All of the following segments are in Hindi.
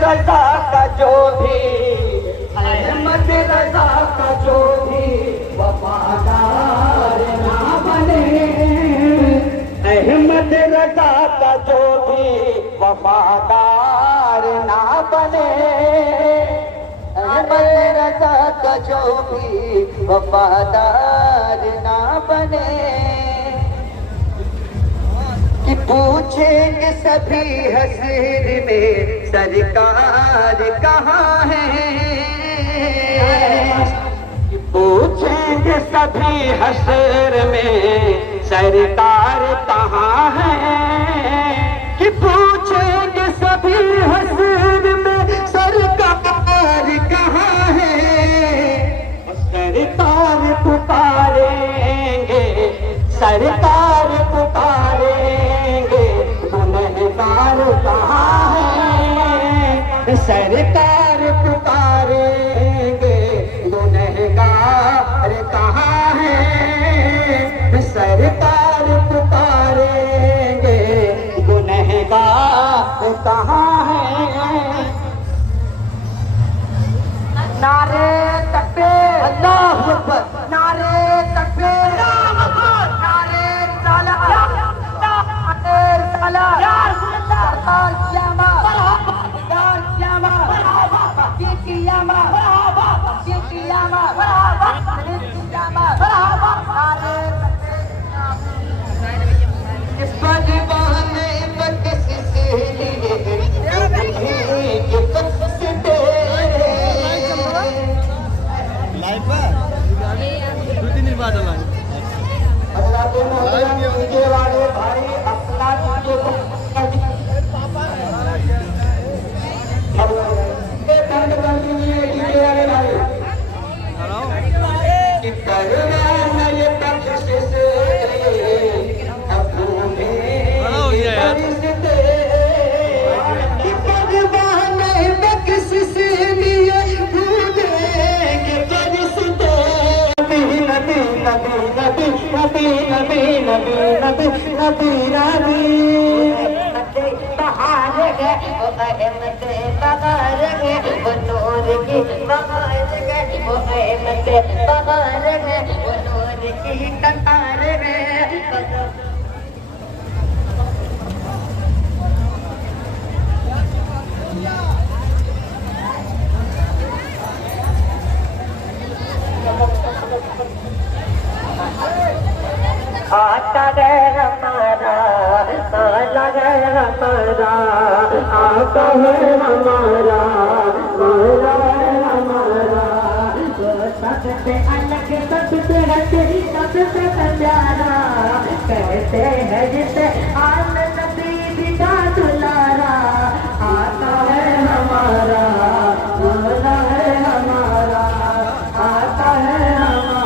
रज़ा का जो भी अहमद रज़ा का जो भी वफादार ना बने, अहमद रज़ा का जो भी वफादार ना बने, अहमद रज़ा का जो भी वफादार ना बने। कि पूछेंगे सभी हश्र में सरकार कहाँ है, कि पूछेंगे सभी हश्र में सरकार कहाँ है, कि पूछेंगे सभी हश्र में सरकार कहाँ है। सरकार पुकारेंगे, सरकार पुकारेंगे, गुनहगार कहाँ है। सरकार पुकारेंगे, अहमद नबीरानी बहार है वो अहमद बहार है वो नूर की बहार है वो अहमद बहार है वो नूर की कतार है आता है हमारा साला है हमारा आता है हमारा साला है हमारा वो सबसे अलग सबसे हटे सबसे प्यारा कहते हैं जिसे आन नबी बिना दुलारा आता है हमारा साला है हमारा आता है हमारा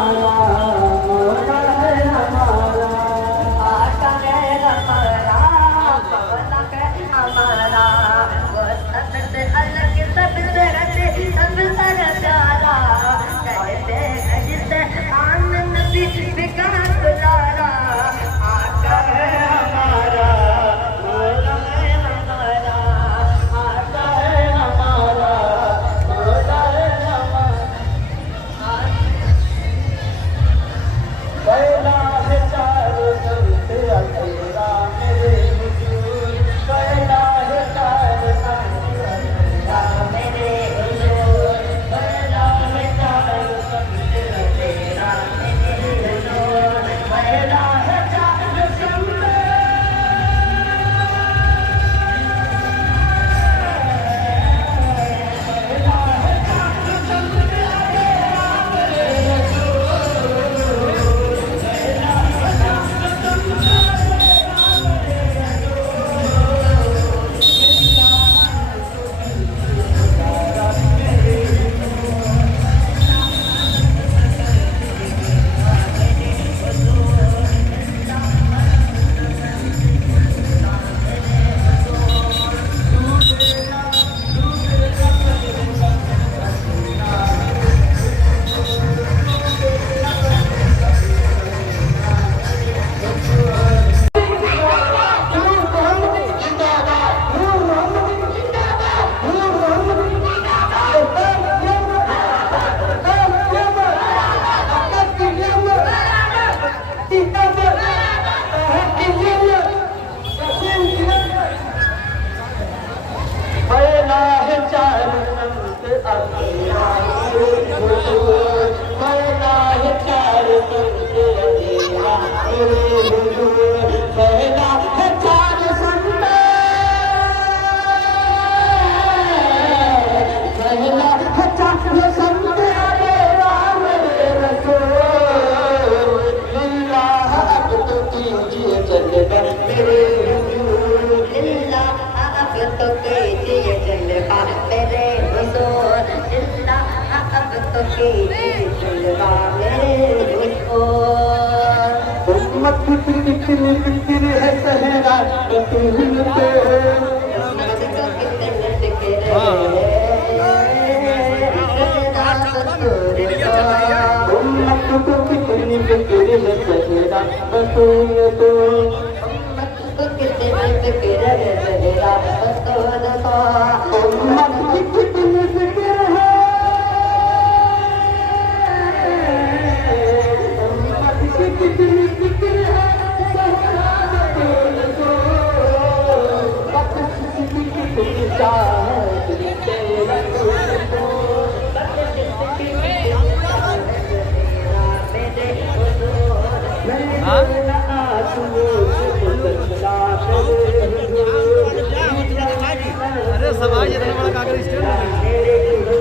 अरे समाज इतना बड़ा कागज क्या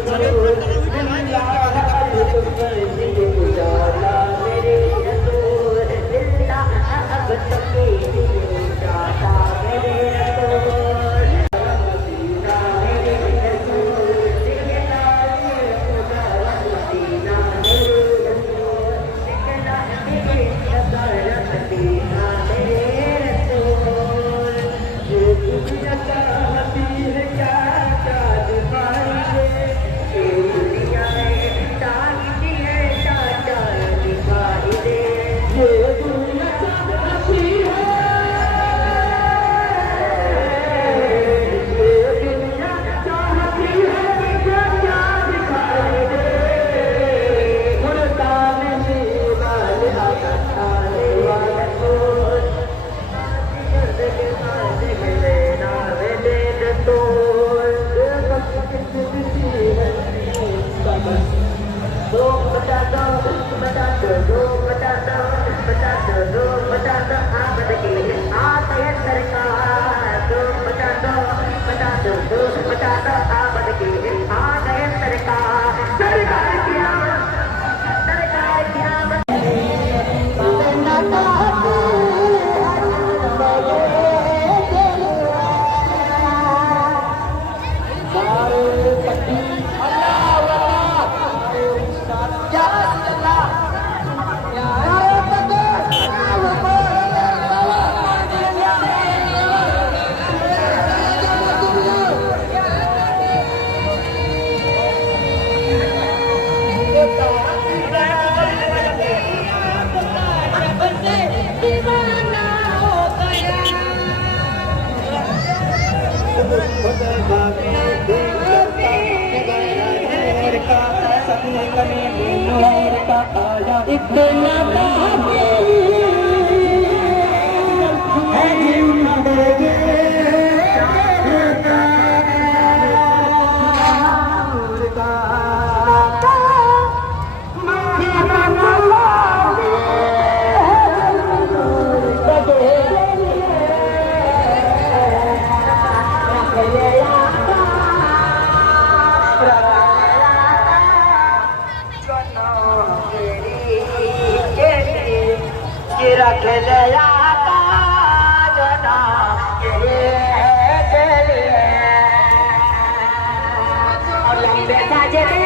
इतना काफी है जिंदगी रख लिया जना के लिए और लंबे साजने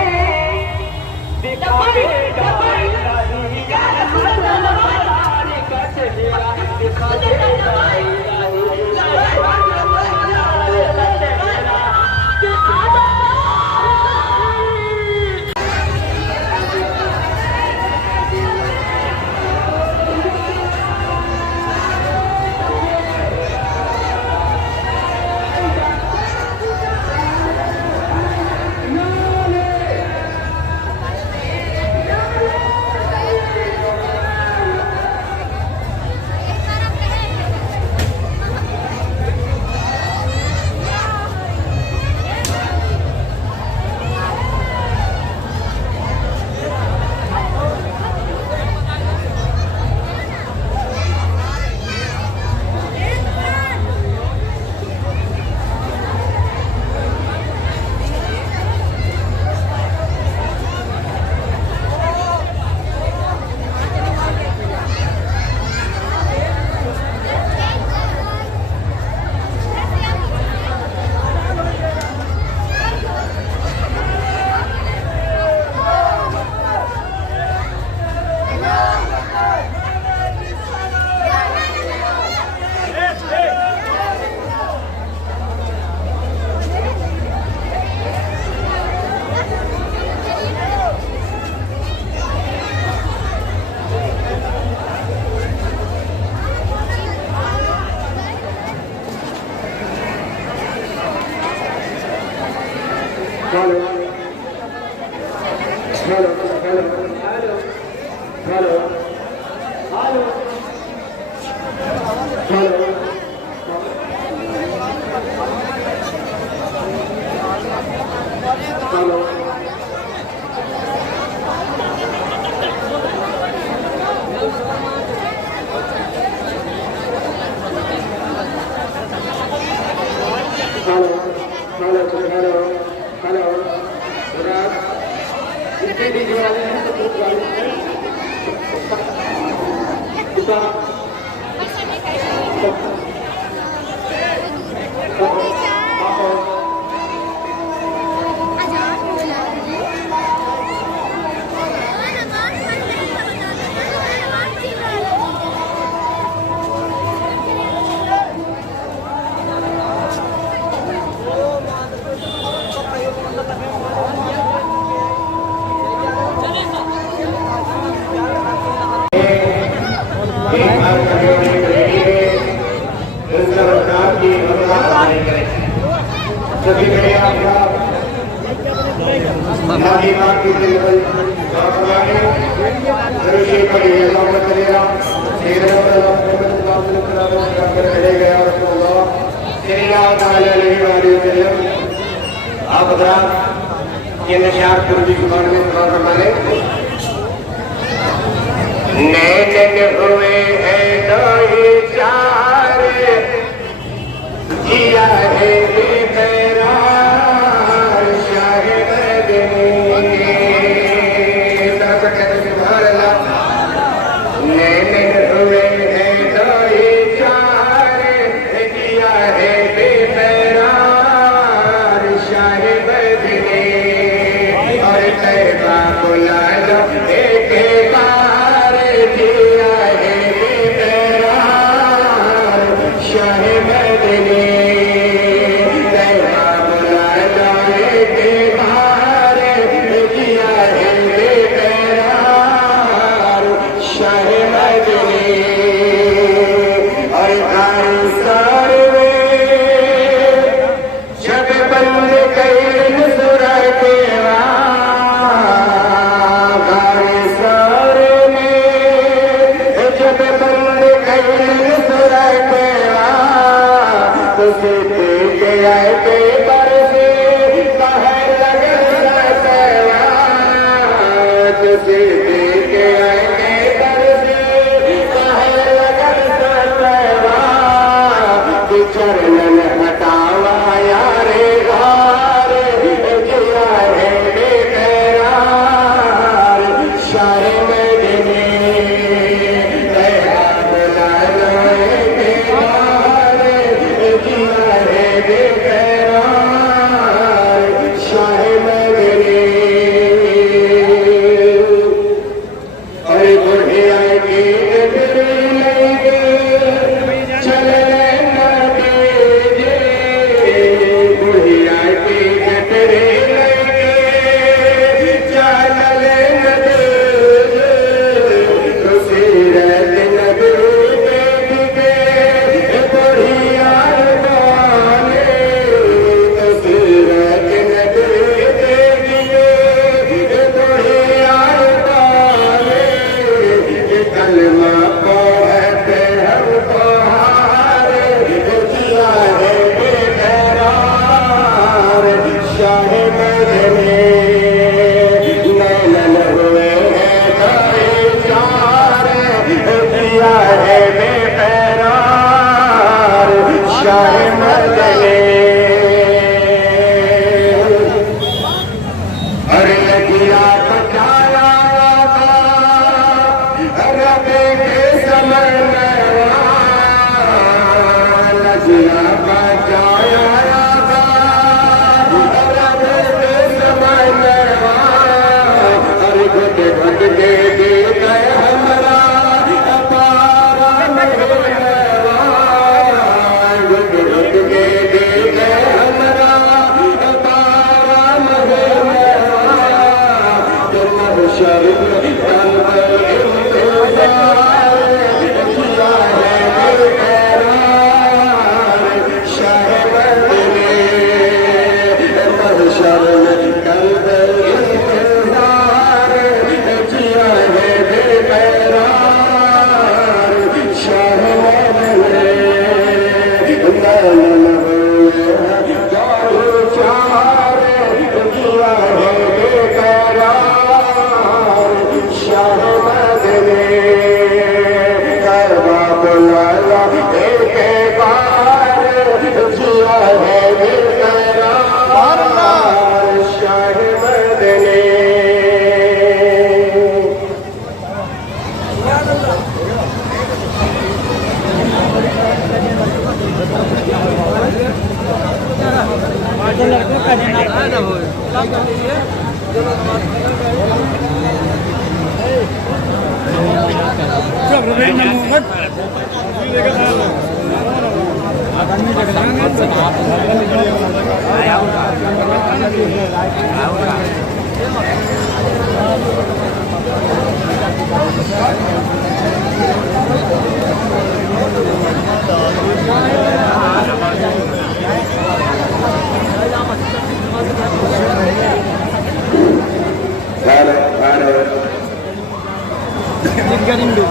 दिखाई दिखाई Hello. Hello. Hello. Hello. Hello. Hello. Hello. आप ये नशार पूर्वी के बारे में थोड़ा करना है। नैन हुए हैं दो ही चार जिया है बेकरार शाहिद नैन हुए हैं दो ही चार जिया है बेकरार शाहिद और तैबा बुला लो एक बार जिया है शाह मदने अरे लगिया पठाया था रबे के समय में लगिया पठाया था रबे के समय में अरे घुट घुट के दे गए हमारा अपारा घुट घुट के दे गए हमारा अपारा शर्म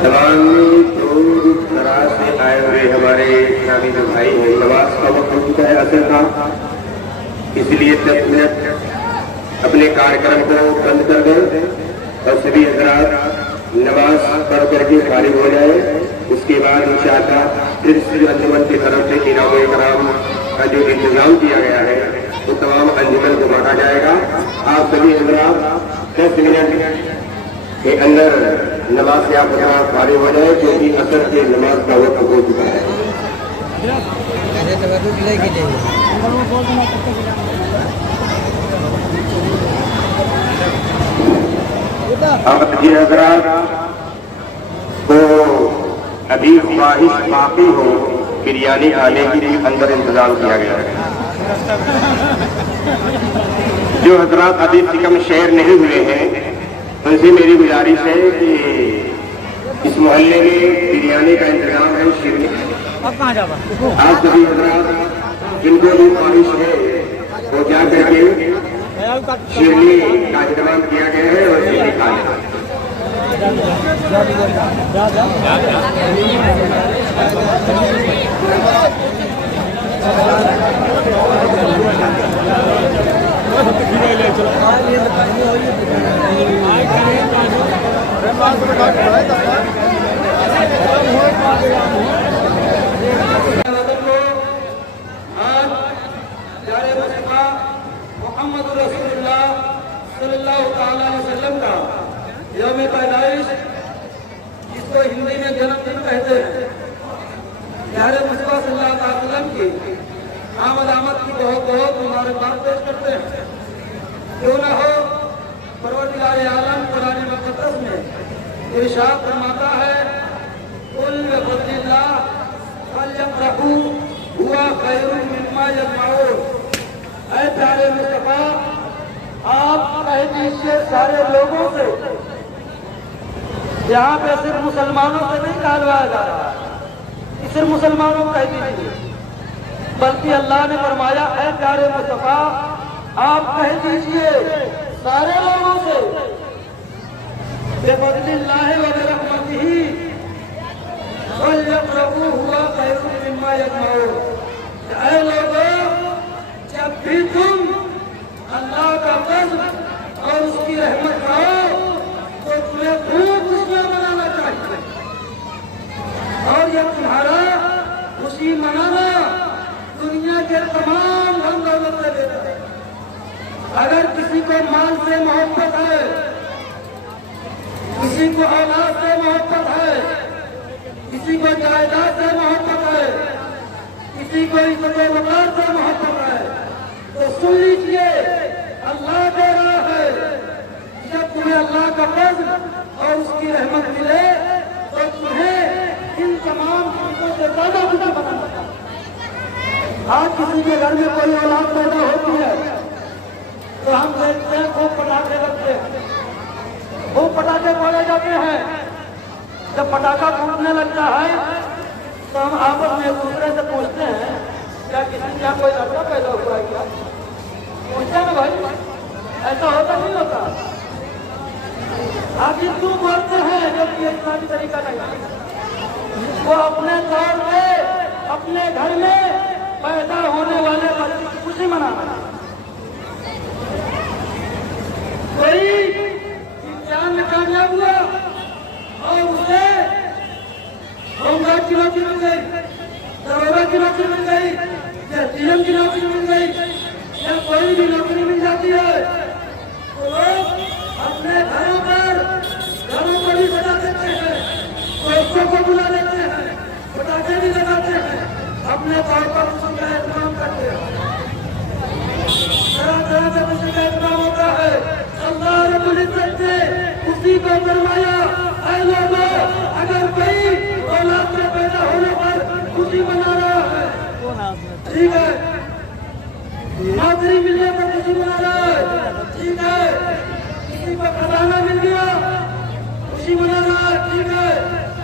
तमाम दूर दराज से आए हुए हमारे इस्लामी जो भाई हैं, नमाज का वक्त हो चुका है असर का, इसलिए 10 मिनट अपने कार्यक्रम को बंद कर दें और सभी हजरात नमाज पढ़ करके खारिज हो जाए। उसके बाद इंशाअल्लाह फिर से अंजुमन की तरफ से इनाम का जो इंतजाम किया गया है वो तमाम अंजुमन को बांटा जाएगा। आप सभी हजरात 10 मिनट के अंदर नमाज से आप खारिज हो जाए क्योंकि असर के नमाज का वक्त हो चुका है। अब जी हजरात को अभी ख्वाहिश बाकी हो बिरयानी आने के लिए अंदर इंतजाम किया गया है। जो हजरात अभी सिकम शहर नहीं हुए हैं उनसे मेरी गुजारिश है कि इस मोहल्ले में बिरयानी का इंतजाम है। शिरनी आप सभी हजरात जिनको भी ख्वाहिश है वो जा करके शिरनी का इंतजाम किया गया है और शिरनी खा लें। मोहम्मद रसूलुल्लाह सल्लल्लाहु अलैहि वसल्लम का यौम पैदाइश, जिसको हिंदी में जन्मदिन कहते हैं, प्यारे मुस्तफा सल्लल्लाहु अलैहि वसल्लम की आमद की बहुत बहुत मुबारकबाद पेश करते हैं। क्यों न हो, परवरदिगार आलम कुरान मुक़द्दस में इरशाद फरमाता है, कुल बिफज़लिल्लाह फलयफ़रहू हुवा खैरुम मिम्मा यजमऊन। ऐ प्यारे मुस्तफा, आप कह दीजिए सारे लोगों से, यहाँ पे सिर्फ मुसलमानों से नहीं कहलवाया जा रहा है कि सिर्फ मुसलमानों को कह दीजिए, बल्कि अल्लाह ने फरमाया, ऐ प्यारे मुस्तफा, आप कह दीजिए सारे लोगों से, बिफज़लिल्लाहि व बिरहमतिही फलयफ़रहू हुवा खैरुम मिम्मा यजमऊन। ऐ लोगों, जब भी तुम अल्लाह का फज़ल और उसकी रहमत पाओ तो तुम्हें खूब खुशियां मनाना चाहिए, और यह तुम्हारा खुशी मनाना के तमाम धन दौलत से बेहतर है। अगर किसी को माल से मोहब्बत है, किसी को औलाद से मोहब्बत है, किसी को जायदाद से मोहब्बत है, किसी को इज्जत वकार से मोहब्बत है, तो सुन लीजिए, अल्लाह कह रहा है जब तुम्हें अल्लाह का फज़्ल और उसकी रहमत मिले तो तुम्हें इन तमाम चीजों से ज्यादा खुशी बनाना। आज किसी के घर में कोई औलाद पैदा होती है तो हम देखते हैं खूब पटाखे लगते हैं, खूब पटाखे फोड़े जाते हैं। जब पटाखा फूटने लगता है तो हम आपस में एक दूसरे से पूछते हैं क्या किसी का कोई लड़का पैदा हुआ है क्या? पूछते हैं ना भाई, ऐसा होता नहीं होता? आप हिंदू बोलते हैं जबकि इस्लामी तरीका नहीं। वो अपने तौर पे अपने घर में पैदा होने वाले बच्चे की खुशी मनाना। कोई इम्तिहान में कामयाब हुआ और उसे होमगार्ड की नौकरी मिल गई, दरोगा की नौकरी मिल गई, या डीएम की नौकरी मिल गई, या कोई भी नौकरी मिल जाती है तो लोग अपने घरों को भी सजा देते हैं, दोस्तों को बुला लेते हैं, पटाखे भी लगाते हैं, अपने तौर पर उसका एहतराम करते हैं। तरह तरह से खुशी का एहतराम होता है। अल्लाह रब्बुल इज्जत ने उसी को फरमाया, ऐ लोगों, अगर कोई औलाद में पैदा होने पर खुशी मना रहा है, ठीक है, नौकरी मिलने पर खुशी मना रहा है, ठीक है, किसी को खजाना मिल गया खुशी मना रहा है, ठीक है,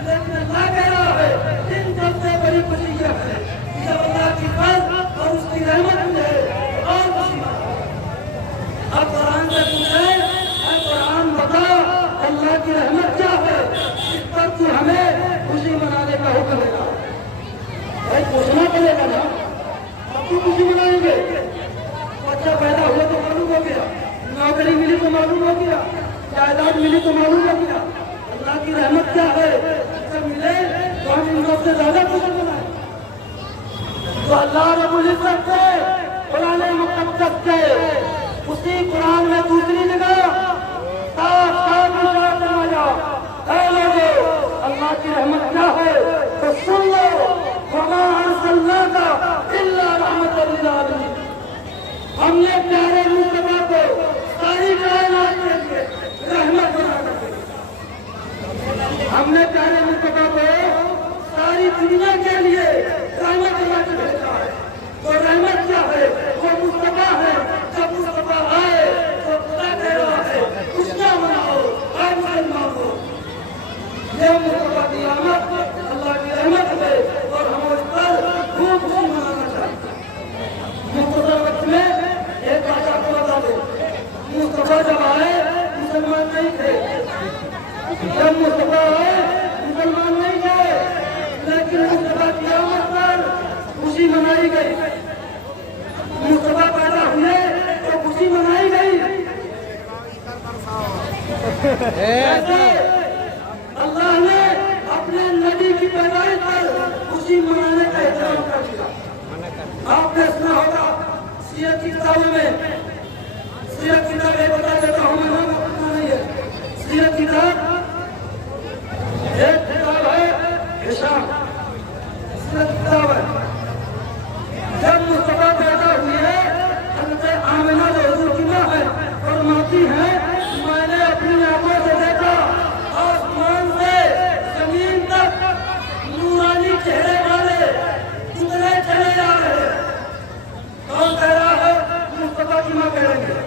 लेकिन अल्लाह कह रहा है इन सबसे बड़ी खुशी यह है कि जब अल्लाह की फज़्ल और उसकी रहमत मिले और खुशी मना। अब कुरान से पूछे, ऐ कुरान बता अल्लाह की रहमत क्या है, इस पर तू हमें खुशी मनाने का हुक्म देगा। भाई पूछना पड़ेगा ना, अब तू खुशी मनाएंगे। बच्चा पैदा हुआ तो मालूम हो गया, नौकरी मिली तो मालूम हो गया, जायदाद मिली तो मालूम हो गया, अल्लाह की रहमत क्या है जब मिले तो हम इन सबसे ज्यादा खुशी मनाएं। तो अल्लाह रब्बुल इज्जत से कुरान मुक़द्दस के उसी कुरान में दूसरी जगह साफ साफ इशारा फरमाया, ऐ लोगों, अल्लाह की रहमत क्या है तो सुन लो, वमा अर्सलनाका इल्ला रहमतल लिल आलमीन। हमने प्यारे मुस्तफा को सारी कायनात के लिए रहमत बना दी। हमने प्यारे मुस्तफा को सारी दुनिया के लिए रहमत बना के भेजा है। तो रहमत क्या है? वो मुस्तफा है। जब मुस्तफा आए तो खुदा कह रहा है खुशियां मनाओ, आए मुसलमानों, ये मुस्तफा की आमद अल्लाह की रहमत है और हम इस पर खूब खुशी मनाना चाहिए। मुख्तसर वक्त में एक बात आपको बता दो, मुस्तफा जब आए मुसलमान नहीं थे, जब मुस्तफा आए मुसलमान नहीं थे, लेकिन मुस्तफा की आमद पर खुशी मनाई गई। मुस्तफा पैदा हुए तो खुशी मनाई गई। ऐसे अल्लाह ने अपने नबी की पैदाइश पर खुशी मनाने का इंतजाम कर दिया। आपने सुना होगा सीरत की किताबों में, सीरत किताब एक बता देता हूँ, मैं नाम अपना नहीं है, सीरत किताब एक किताब है हिशाम, सीरत किताब है। जब मुस्तफा पैदा हुए हज़रत आमिना जो हुजूर की मां है फरमाती है, मैंने अपनी आंखों से देखा आसमान से जमीन तक नूरानी चेहरे वाले पुतले चले जा रहे। कौन कह रहा है? मुस्तफा की मां कह रही है।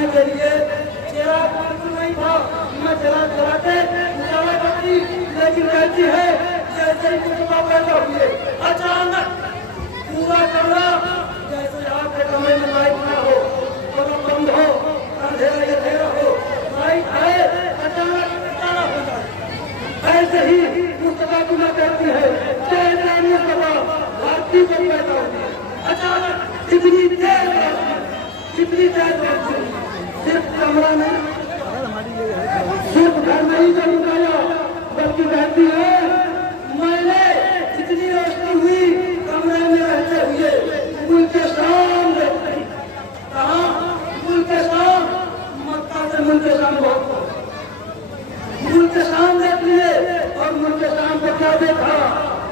जलाने के लिए चिराग बिल्कुल नहीं था। मैं जलाते उजाला करती, लेकिन कहती है जैसे ही मुस्तफा पैदा हुए अचानक पूरा कमरा जैसे आपके कमरे में लाइट ना हो, कमरा बंद हो, अंधेरा हो, लाइट आए अचानक उजाला हो जाए। ऐसे ही मुस्तफा की मां कहती है जैसे मुस्तफा धरती पर पैदा हुए अचानक इतनी तेज सिर्फ कमरा में सिर्फ घर में ही जल गया, बल्कि कहती है मैंने इतनी रोशनी हुई कमरे में रहते हुए मुल्क शाम देखती। कहा मुल्क शाम? मक्का से मुल्क शाम बहुत मुल्क शाम देखती है। और मुल्क शाम को क्या देखा?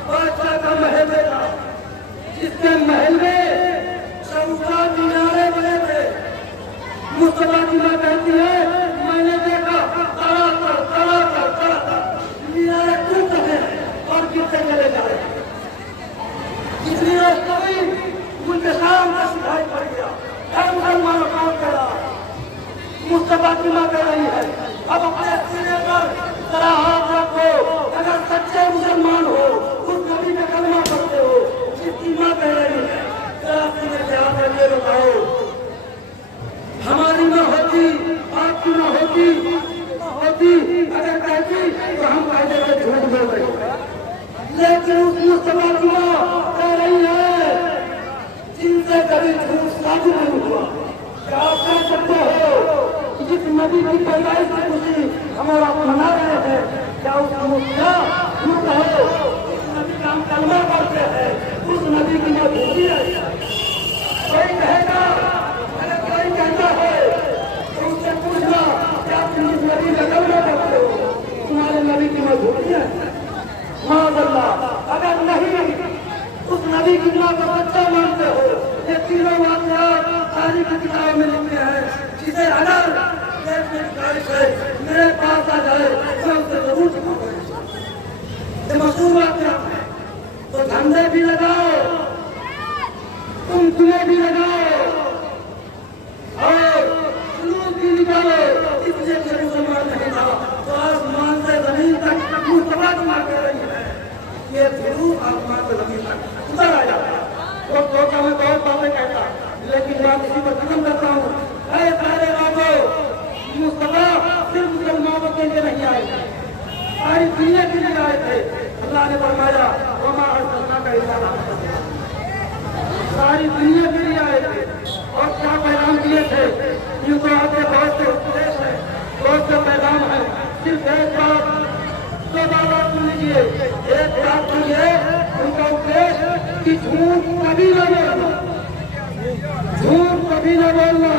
बादशाह का महल देखा, जिसके महल में चौका मीनारे बने थे। मुस्तफा की मां कहती है मैंने देखा मीनारे टूट रहे और गिरते चले जा रहे। इतनी रोशनी उनके सामने सिखाई पड़ गया। मुसलमानों कौन करा? मुस्तफा की मां कह रही है अब अपने सीने पर जरा हाथ रखो। अगर सच्चे मुसलमान हो, उस नबी का कलमा पढ़ते हो जिसकी मां कह रही है, बताओ हमारी मां होती, आपकी मां होती अगर कहती तो हम कायदे में झूठ बोल रहे। लेकिन उस मुस्तफा की मां कह रही है जिनसे कभी झूठ साबित नहीं हुआ। क्या आप कह सकते हो जिस नबी की पैदाइश की खुशी हमारा मना रहे हैं, क्या उसका मुद्दा झूठ है? उस नबी का हम कलमा पढ़ते हैं, उस नबी की मां झूठी है। कोई कहेगा, अगर कोई कहता है तो उससे पूछना क्या तुम इस नबी का कलमा पढ़ते हो? तुम्हारे नबी की मां झूठी है? माज़अल्लाह। अगर नहीं उस नबी की मां का बच्चा मानते हो, ये तीनों वाक़यात तारीख़ की किताब में लिखे हैं, जिसे अगर देखने की ख्वाहिश है मेरे पास आ जाए मैं उसे जरूर सिखाऊंगा। ये मशहूर वाक़यात है। तो झंडे भी लगाओ, तुम्हें भी लगाओ और जुलूस भी निकालो। इसलिए कि मुसलमान नहीं था तो आसमान से जमीन तक मुस्तफा की मां कह रही है ये जुलूस आसमान से जमीन तक उतर आ जाता। वो सोचा मैं बहुत बातें कहता, लेकिन बात इसी पर खत्म करता हूँ। अरे सारे लोगों, मुस्तफा सिर्फ मुसलमानों के लिए नहीं आए, सारी दुनिया के लिए आए थे। अल्लाह ने फरमाया वमा अर्सलनाका इल्ला रहमतन लिल आलमीन, सारी दुनिया के लिए आए थे। और क्या पैगाम दिए थे? यूं तो आपके बहुत से उपदेश है, बहुत से पैगाम है, सिर्फ एक बात तो बात सुन लीजिए। एक बात तो ये उनका उपदेश कि झूठ कभी न बोलना, झूठ कभी न बोलना,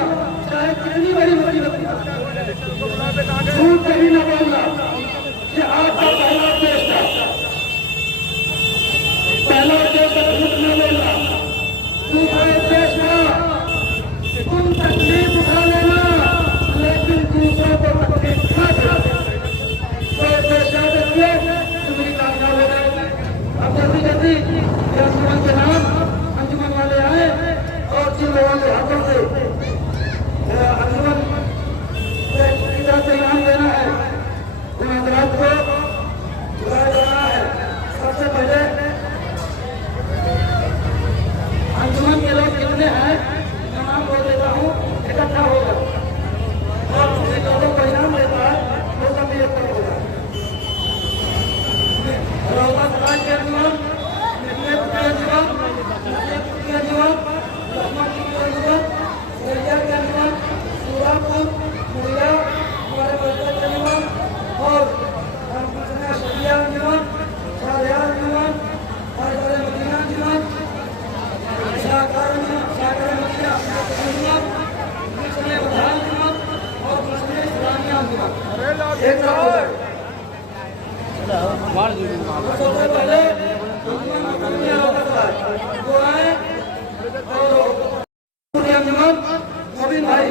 चाहे कितनी बड़ी मुसीबत हो, झूठ कभी न बोलना। ये आपका पहला उपदेश था। पहला उपदेश झूठ न बोलना। दूसरा उपदेश था तुम तकलीफ उठा लेना लेकिन दूसरों को तकलीफ न देना। तो उपदेश याद रखिए, जिंदगी कामयाब हो जाएगी। अब जल्दी जल्दी अंजुमन के नाम अंजुमन वाले आए और जिन लोगों के हाथों से अंजुमन की तरफ से इनाम देना है उन हजरात को बुलाया जाना है। सबसे पहले अंजुमन के लोग कितने हैं मैं नाम बोल देता हूँ, इकट्ठा होगा और जिन लोगों को इनाम देता है वो सब भी एक होगा। समाज के अंजुमन, मिसलेपुर के अंजुमन, मिसलेपुर के अंजुमन, लखनपुर के अंजुमन, सरिया के अंजुमन, सूरापुर, मुड़िया, हमारे मस्जिद के अंजुमन और शरिया अंजुमन, शाहजहां अंजुमन, हमारे मदीना अंजुमन, शाहकार मदीना अंजुमन, मुस्लिम बधान अंजुमन और मुस्लिम इस्लामिया अंजुमन। एक साथ सबसे पहले वो आए और अंजुमन मोबिन भाई,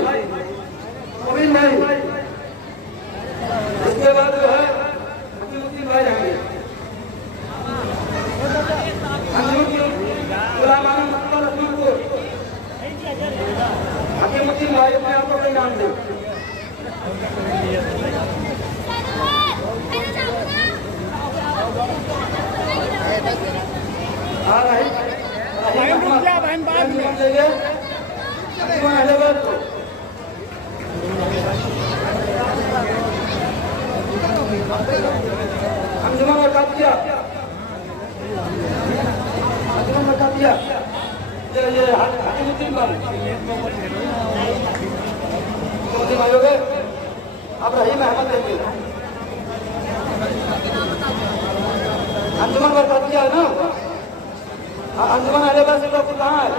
इसके बाद जो है मुफ्ती भाई आएंगे। गुलाम आलम लखनपुर, हकीमुद्दीन भाई अपने हाथों से इनाम दे। हाँ रही अंजुमन बता दिया, अंजुमन बता दिया ये हाकिमुद्दीन भाइयों के अब रहीम अहमद देंगे। अंजुमन बता दिया है ना, अंजुमन अलीगढ़ से लोग कहाँ है?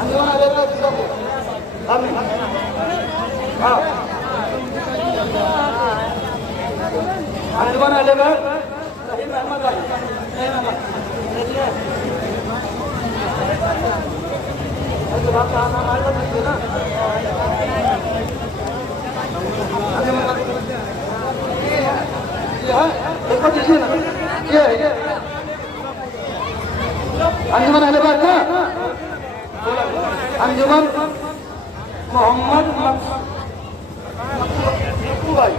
अंजुमन अलीगढ़ से लोग हाँ अंजुमन अलीगढ़ रहीम अहमद देखो दीजिए ना, ये अंजुमन अलीगढ़ ना, अंजुमन मोहम्मद मक्कू भाई,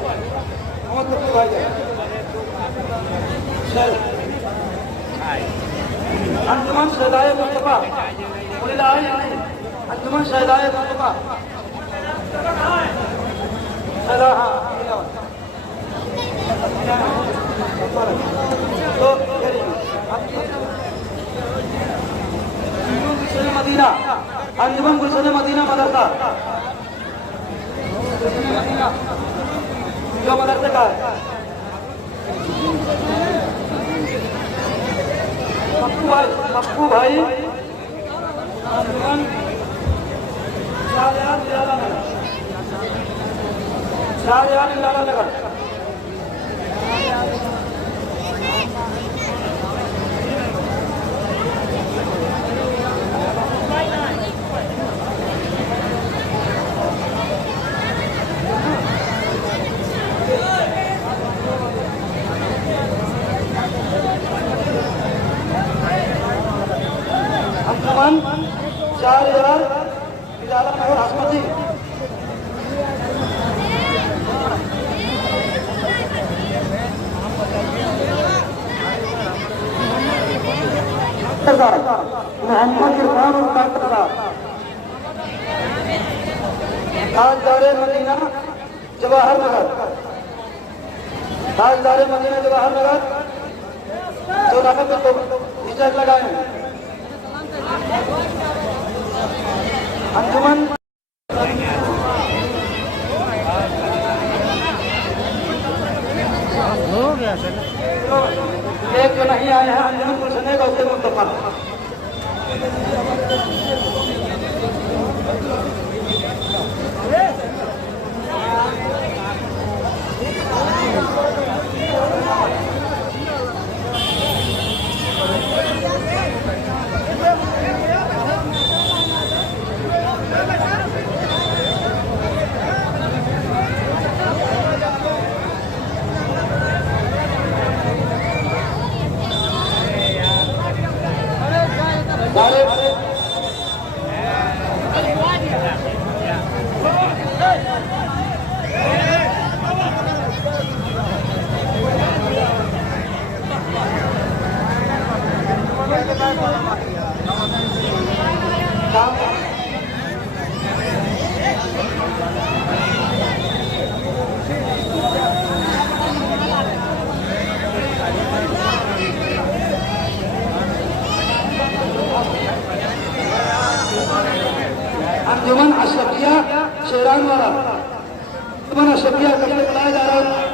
मोहम्मद मक्कू भाई अंजुमन शहदाए मुस्तफा, अंजुमन शहदाए मुस्तफा मदीना, अंजुमन गुलशन मदीना मदरसा, जो मदरसे का है मक्कू भाई अंजुमन शाहजहां इंदिरा नगर अंजुमन 4000 इलाला नगर हसमती मोहम्मद इरफान और ताजदारे मदीना जवाहर नगर, ताजदारे मदीना जवाहर नगर जो नगर पे तो हिजरत लगाए हैं। अंजुमन हो गया सर, एक जो नहीं आए हैं अंजुमन गुलशन गौसे मुस्तफा अंजुमन अशरफिया शेरान वाला, अंजुमन अशरफिया कब से बुलाया जा रहा है?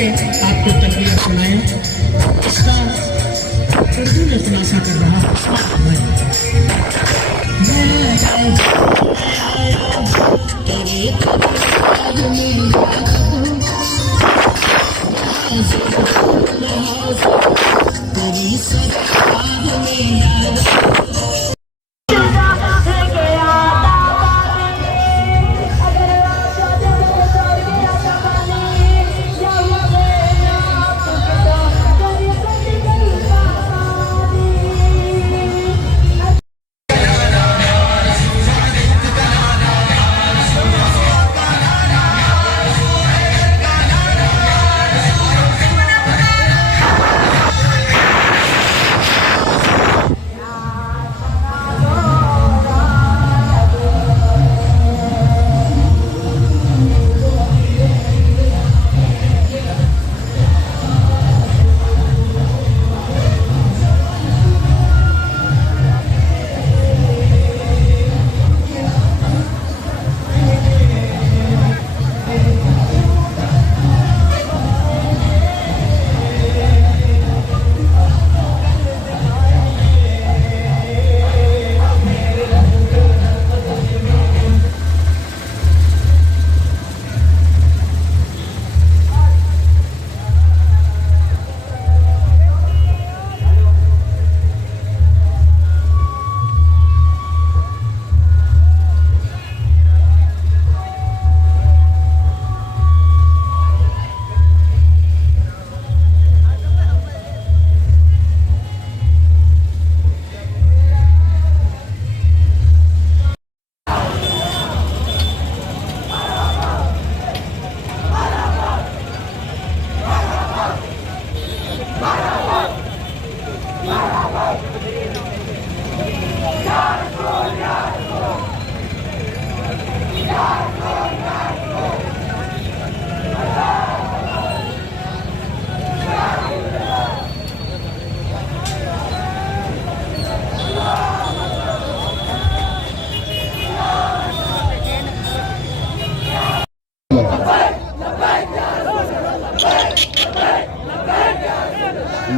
करके आपको तकरीर सुनाए। इसका उर्दू में खुलासा कर रहा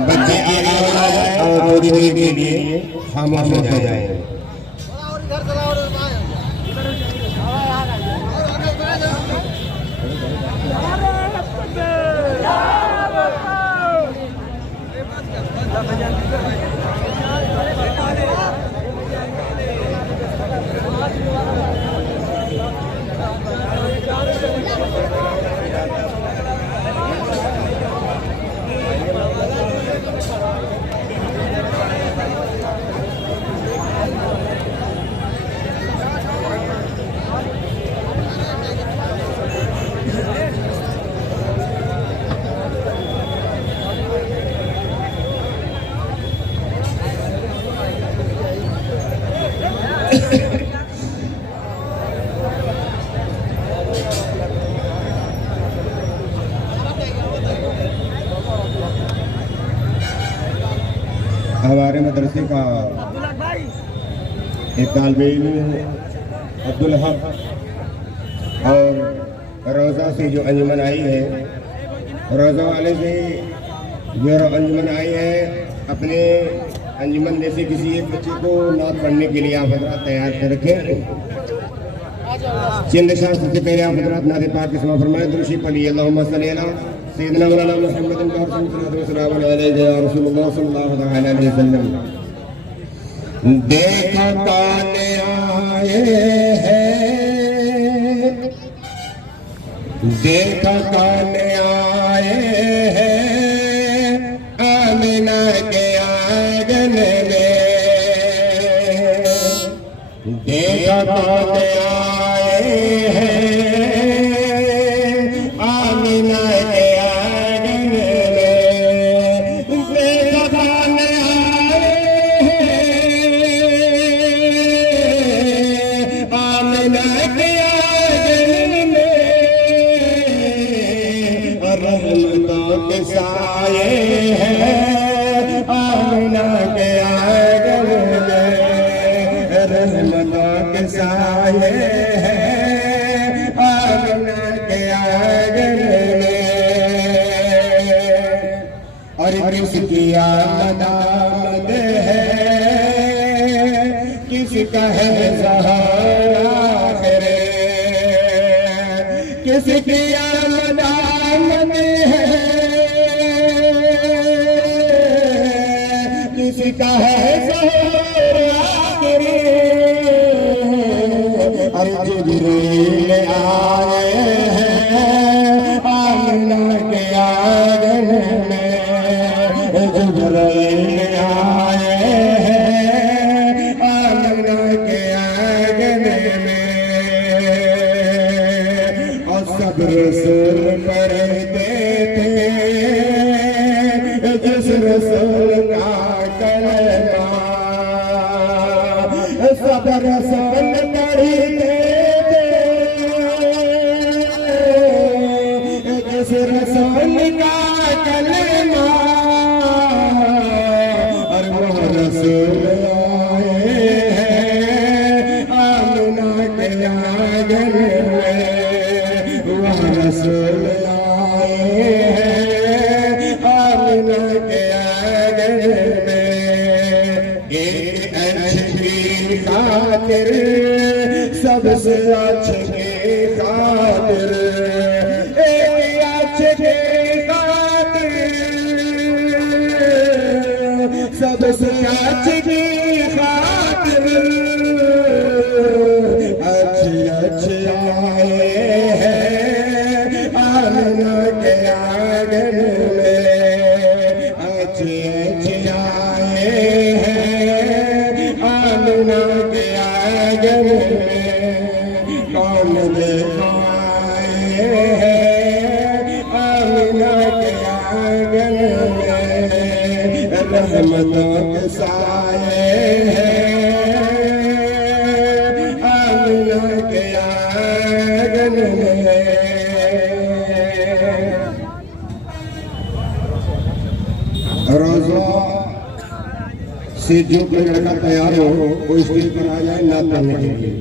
बच्चे आगे बढ़ा जाए और थोड़ी देर के लिए खामोश हो जाए। हमारे मदरसे का एक तालिबे इल्म अब्दुल हक और रोज़ा से जो अंजुमन आई है, रोज़ा वाले से जो अंजुमन आई है, अपने अंजुमन में से किसी एक बच्चे को नात पढ़ने के लिए आप हजरात तैयार कर रखें। चंद शास्त्र से पहले आप हजरात नाते पाक के समा फरमाए दुरूशी पढ़िए। अल्लाहुम्मा सल्ली अला सय्यिदना मौलाना मुहम्मद या रसूलुल्लाह सल्लल्लाहु अलैहि वसल्लम। देखा कौन आए हैं, देखा कौन आए हैं आमिना के आंगन में, देखा कौन आए हैं आमिना के आंगन में, देखा कौन आए हैं आमिना के आंगन में, और रहमतों के साथ और इसकी आमद है किसका है सहारा आखिर, किसकी आमद है किसका है सहारा आखिर। अरे जिब्रील आए हैं आमना के आंगन में, जिब्रील आए हैं आमना के आंगन में। और सब रसूल पढ़ते थे जिस रसूल का कलमा, सब रसूल पढ़ते थे जिस रसूल का कलमा। और वो रसूल आए हैं आमना के आंगन में, वह रसूल आए हैं आमना के आंगन में। एक अच्छी खातिर सबसे अच्छी खातिर, एक अच्छी खातिर सबसे अच्छी खातिर। अच्छी अच्छी आए हैं आमना के आंगन में, अच्छी अच्छी आए हैं आमना के आंगन में। कौन देखो आए हैं आमना के आंगन में, रहमतों के साए हैं आमना के आंगन में। रोजा से जो कोई लड़का तैयार हो वो स्टेज पर आ जाए नात करने के लिए,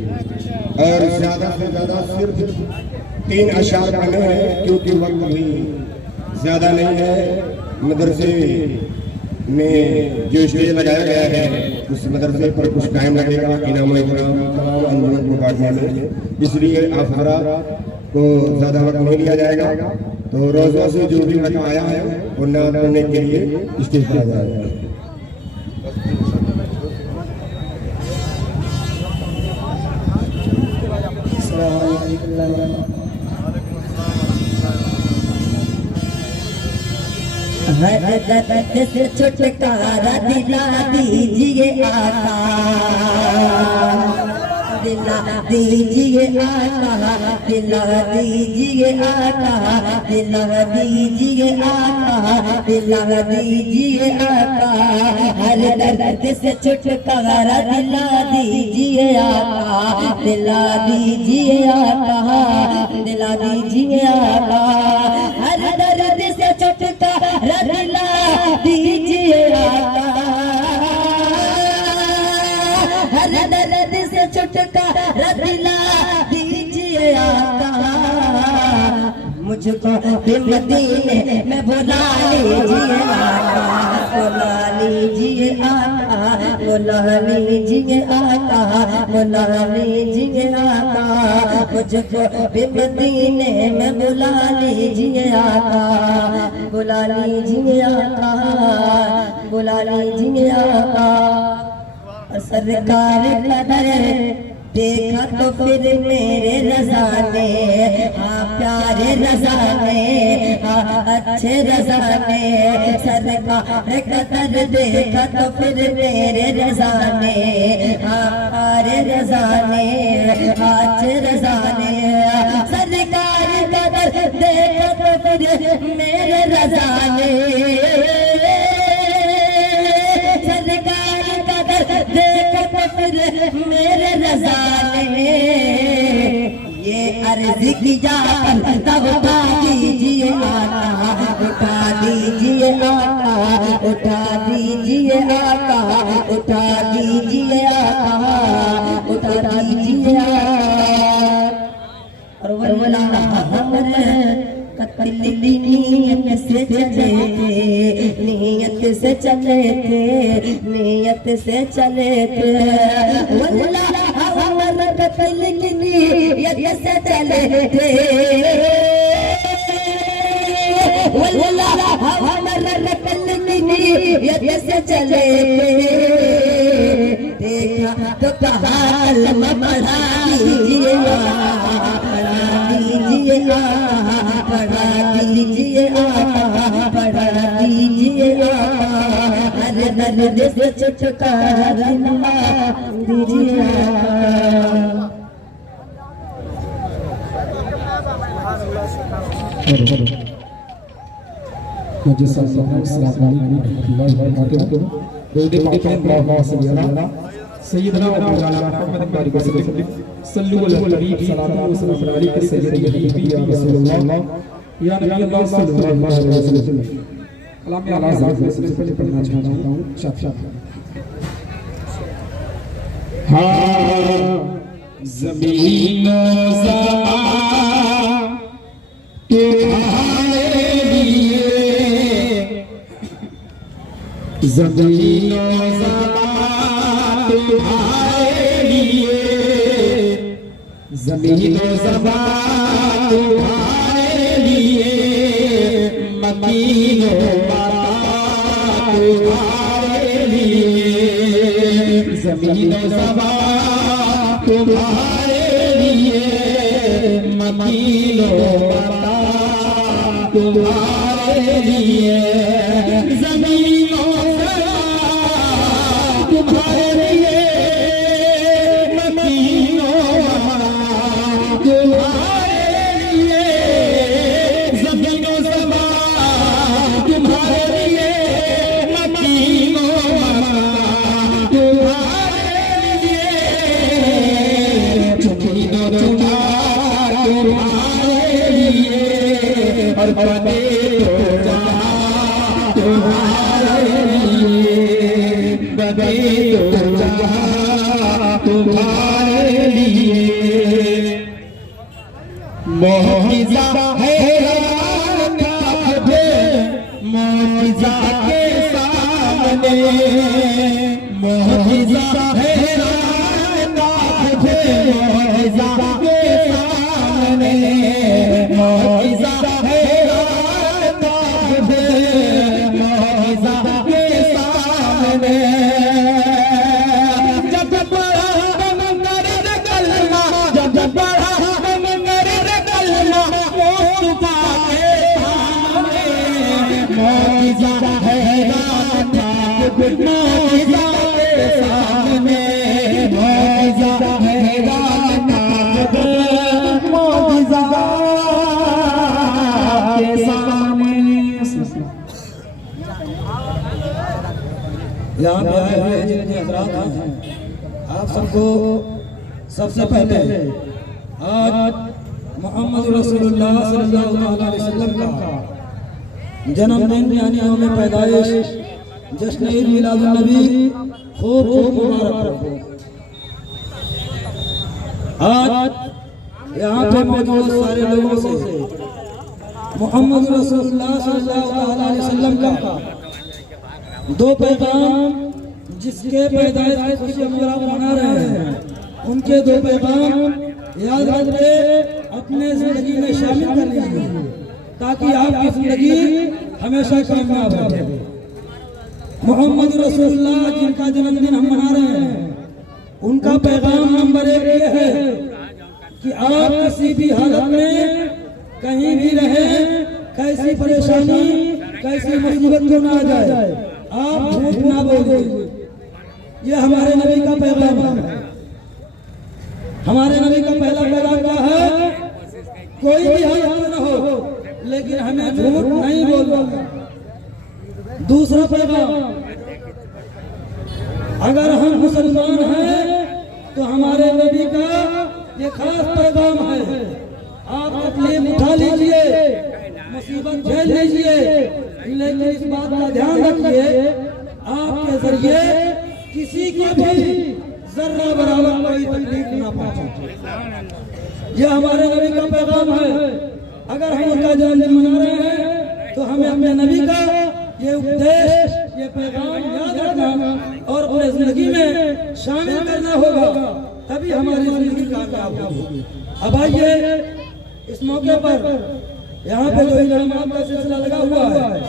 और ज्यादा से ज्यादा सिर्फ 3 अशार पढ़ने हैं क्योंकि वक्त भी ज्यादा नहीं है। मदरसे में जो स्टेज लगाया गया है उस मदरसे पर कुछ टाइम लगेगा इनाम तमाम अंजुमन को बांटने में, इसलिए आप को ज्यादा वक्त नहीं लिया जाएगा। तो रोजा से जो भी लड़का आया है वो नात करने के लिए स्टेज पर आ जाएगा। से छुटकारा दिला दीजिए आका, दिला दीजिए आका, दिला दीजिए आका, दिला दीजिए आका, दिला दीजिए आका। हर दर्द से छुटकारा दिला दीजिए आका, दिला दीजिए आका, दिला दीजिए आका। हर दर्द से छुटकारा दिला दीजिए आका, हर दर्द से छुटकारा दिला दीजिए आका। मुझको मदीने में बुला लीजिए आका, बुला लीजिए आका, बुला लीजिए आका, बुला लीजिए आका। मुझको मदीने में बुला लीजिए आका, बुला लीजिए आका, बुला लीजिए आका। सरकार कदर देखा तो फिर मेरे रज़ा ने, हाँ प्यारे रज़ा ने, हाँ अच्छे रज़ा ने। सरकार कदर देखा तो फिर मेरे रज़ा ने, हाँ प्यारे रज़ा ने, हाँ अच्छे रज़ा ने। सरकार कदर देखा तो फिर मेरे रज़ा ने, सरकार कदर देखा तो फिर मेरे रज़ा ने। ये अर्ज़ किया तब उठा दीजिए आका, उठा दीजिए आका, उठा दीजिए आका, उठा दीजिए आका, उठा दीजिए आका। और वला हमर कतली नीयत से चले, नीयत से चले थे, नियत से चले थे। वल्लाह हमारा कत्ल की नियत से चले थे, वल्लाह हमारा कत्ल की नियत से चले थे। देखा तो कहाल बढ़ा दीजिए, बढ़ा दीजिए, बढ़ा दीजिए, बढ़ा दीजिए, अरे दर्द से छुटकारा दिलवा दीजिए। मुझे सैयदना व मौलाना मुहम्मद बारिक वसल्लम सल्लल्लाहु अलैहि वसल्लम सैयदी हबीबी या रसूलुल्लाह या नबी अल्लाह सल्लल्लाहु अलैहि वसल्लम। कलाम आला हज़रत सबसे पहले पढ़ना चाहता हूं शाबाश। हाँ ज़मीन व ज़मान तुम्हारे लिए, ज़मीन व ज़मान तुम्हारे लिए, ज़मीन व ज़मान तुम्हारे लिए, मकीन व मता तुम्हारे लिए, ज़मीन व ज़मान तुम्हारे लिए, मकीन व मता तुम्हारे लिए, ज़मीन व ज़मान तुम्हारे लिए, मकीन व मता तुम्हारे लिए, ज़मीन व ज़मान तुम्हारे लिए, मकीन व मता तुम्हारे लिए, चुकीन व चुना तुम्हारे लिए, और बने तो जहां तुम्हारे लिए, बने तो जहां तुम्हारे लिए। मौजिज़ा हैरान काफ़े मौजिज़ा के सामने, मौजिज़ा हैरान काफ़े मौजिज़ा के सामने, मौजिज़ा हैरान काफ़े मौजिज़ा के सामने। जब बड़ा मंगर कलमा, जब बड़ा मंगर कलमा, मुस्तफा के सामने, मौजिज़ा हैरान काफ़े मौजिज़ा के सामने, मौजिज़ा हैरान काफ़े मौजिज़ा के सामने। यहाँ पे आए हुए जितने हज़रात हैं, आप सबको सबसे पहले आज मोहम्मद रसूलुल्लाह सल्लल्लाहु अलैहि वसल्लम का जन्मदिन यानी यौम पैदाइश जश्न ईद मिलादुन नबी खूब खूब मुबारक हो। आज यहाँ पे मौजूद सारे लोगों से मोहम्मद रसूलुल्लाह सल्लल्लाहु अलैहि वसल्लम का दो पैगाम, जिसके पैदाइश की खुशी हम लोग मना रहे हैं, उनके दो पैगाम याद रख के अपने जिंदगी में शामिल कर लीजिए, ताकि आपकी जिंदगी हमेशा कामयाब रहे। मोहम्मद रसूलुल्लाह जिनका जन्मदिन हम मना रहे हैं, उनका पैगाम नंबर 1 ये है कि आप किसी भी हालत में कहीं भी रहे, कैसी परेशानी कैसी मुसीबत क्यों ना आ जाए, आप झूठ ना बोलिए। ये हमारे नबी का पैगाम है। हमारे नबी का पहला पैगाम क्या है? कोई भी हालत न हो, लेकिन हमें झूठ नहीं बोलना। दूसरा पैगाम, अगर हम मुसलमान हैं तो हमारे नबी का ये खास पैगाम है, आप तकलीफ उठा लीजिए, मुसीबत झेल लीजिए, लेकिन इस बात का ध्यान रखिए आपके जरिए किसी को भी जर्रा बराबर कोई तकलीफ ना पहुंचे। ये हमारे नबी का पैगाम है। अगर हम उनका जन्मदिन मना रहे हैं तो हमें अपने नबी का ये उपदेश, ये शामिल करना होगा, तभी हमारी जिंदगी कामयाब होगी। अब आइए इस मौके पर यहाँ पे जो इनाम का सिलसिला लगा हुआ है,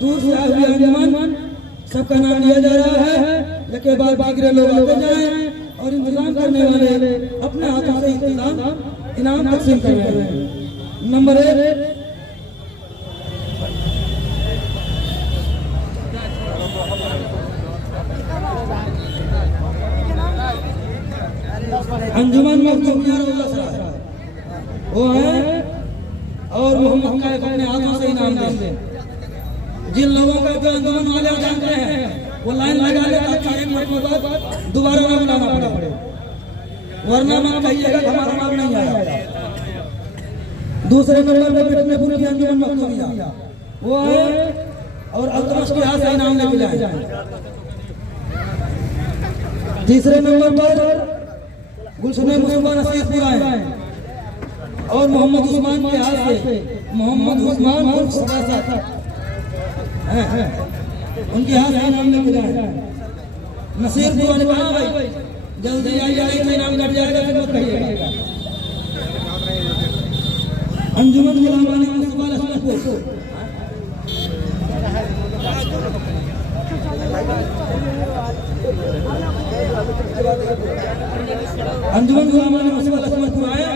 दूर से आए हुए अंजुमन सबका नाम लिया जा रहा है, लेकिन बाद बाकी लोग आते जाएं और इंतजाम करने वाले अपने हाथों से इनाम तकसीम कर रहे हैं। नंबर 1 अंजुमन मखदूमिया वो है और मोहम्मद का अपने हाथों से इनाम देंगे। जिन लोगों का जो अंजुमन वाले जानते हैं वो लाइन लगा ले ताकि 1 मिनट के बाद दोबारा ना बुलाना पड़े, वरना मत कहिएगा हमारा नाम नहीं आया। दूसरे नंबर पे पिटने फूल की अंजुमन मखदूमिया वो है और अल्तमश के हाथ से इनाम लेके जाए। तीसरे नंबर पर गुलशन मुसलमान नसीरपुरा है और मोहम्मद उस्मान के हाथ से मोहम्मद उस्मान उर्फ सबासा है, उनके हाथ से इनाम लेके जाए। नसीरपुरा ने कहा भाई जल्दी आइए, इनाम कट जाएगा फिर मत कहिएगा। अंजुमन गुलामानी मुस्तफा नसीरपुर अंजुमन गुलामानी मुस्तफा नसीरपुर आए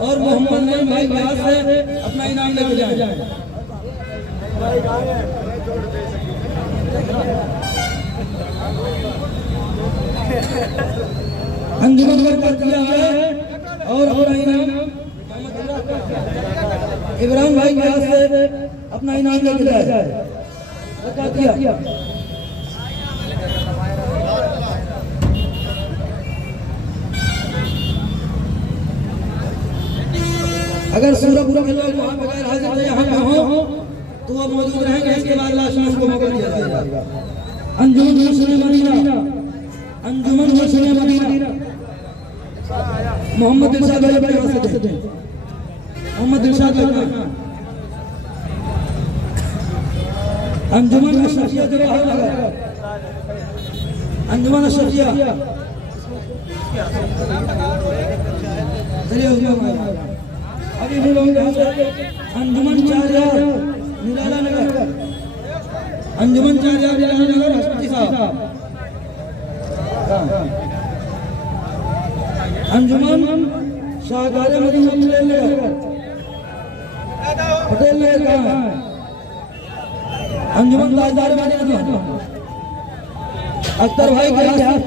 और मोहम्मद नईम भाई के हाथ से अपना इनाम लेके जाए। अंजुमन कर दिया है और अपना इनाम इब्राहिम भाई के हाथ से अपना इनाम लेके जाए। दिया अगर सूरपुर के लोग वहाँ बगैर हाजिर थे यहाँ हो तो वो मौजूद रहेंगे, इसके बाद लाशनाश को मौका दिया जाएगा। अंजुमन हुस्न मदीना, अंजुमन हुस्न मदीना मोहम्मद दिलशाद भाई अपने हाथ से थे। मोहम्मद दिलशाद भाई अंजुमन अशरफिया जवाहर नगर, अंजुमन अशरफिया अभी भी लोग अंजुमन 4000 निराला नगर, अंजुमन 4000 निराला नगर हस्पति साहब, अंजुमन शाहकार मदीना पटेल नगर कहाँ है? अंजुमन ताजदार मदीना अख्तर भाई के हाथ,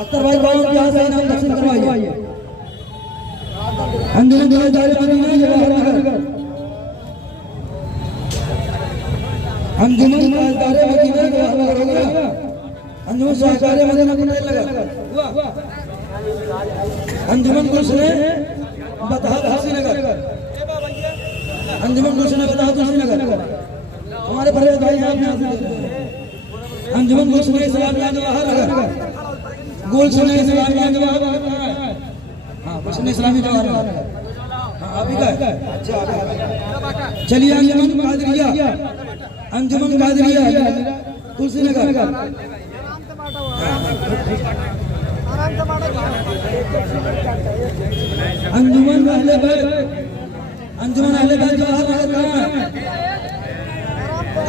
अख्तर भाई के हाथ से इनाम तकसीम करवाइए। अंजुमन ताजदार मदीना जवाहर नगर, अंजुमन ताजदार मदीना जवाहर नगर हो गया। अंजुमन शाहकार मदीना पटेल नगर, अंजुमन गुलशन बतहात हसीनगर, अंजुमन गुलशन बतहात हसीनगर हमारे परवेज भाई हैं। अंजुमन गुलशन इस्लामिया जवाहर नगर, गुलशन इस्लामिया जवाहर नगर, हाँ गुलशन इस्लामिया जवाहर नगर, हाँ अभी का अच्छा। चलिए अंजुमन कादरिया, अंजुमन कादरिया तुलसी नगर, अंजुमन अहले बैत, अंजुमन अहले बैत जवाहर नगर कहाँ है?